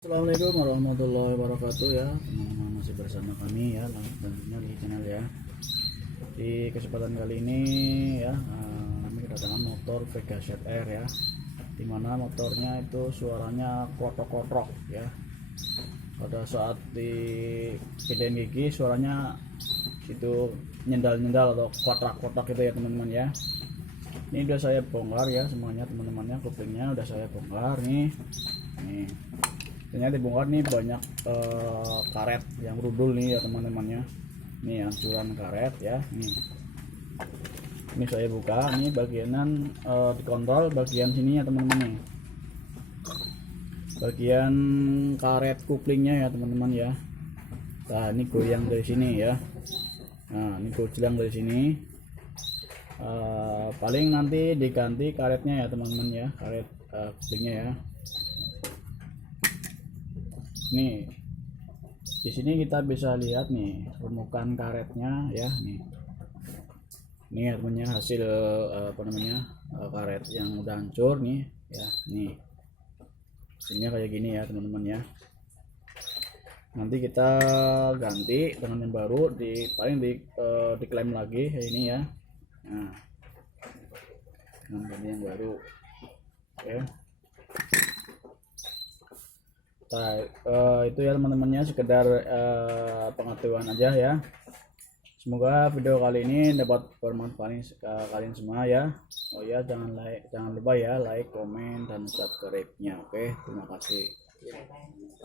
Assalamualaikum warahmatullahi wabarakatuh ya teman-teman, masih bersama kami ya tentunya di channel ya. Di kesempatan kali ini ya kami kedatangan motor Vega ZR ya, dimana motornya itu suaranya kotok-kotok ya. Pada saat di gedein gigi suaranya itu nyendal-nyendal atau kotak-kotak gitu ya teman-teman ya. Ini udah saya bongkar ya semuanya teman-temannya, kupingnya udah saya bongkar nih. Ternyata dibongkar nih banyak karet yang rudul nih ya teman-temannya. Nih hancuran karet ya. Ini saya buka nih bagianan dikontrol bagian sini ya teman-teman nih. Bagian karet kuplingnya ya teman-teman ya. Nah ini goyang dari sini ya. Nah ini goyang dari sini. Paling nanti diganti karetnya ya teman-teman ya, karet kuplingnya ya. Nih di sini kita bisa lihat nih remukan karetnya ya. Nih ya temannya, hasil karet yang udah hancur nih ya. Nih hasilnya kayak gini ya teman-teman ya. Nanti kita ganti dengan yang baru, paling diklaim lagi kayak ini ya. Nah ganti yang baru oke. Nah, itu ya teman-temannya, sekedar pengetahuan aja ya. Semoga video kali ini dapat bermanfaat kalian semua ya. Oh ya, jangan lupa ya like, komen dan subscribe-nya. Oke, terima kasih.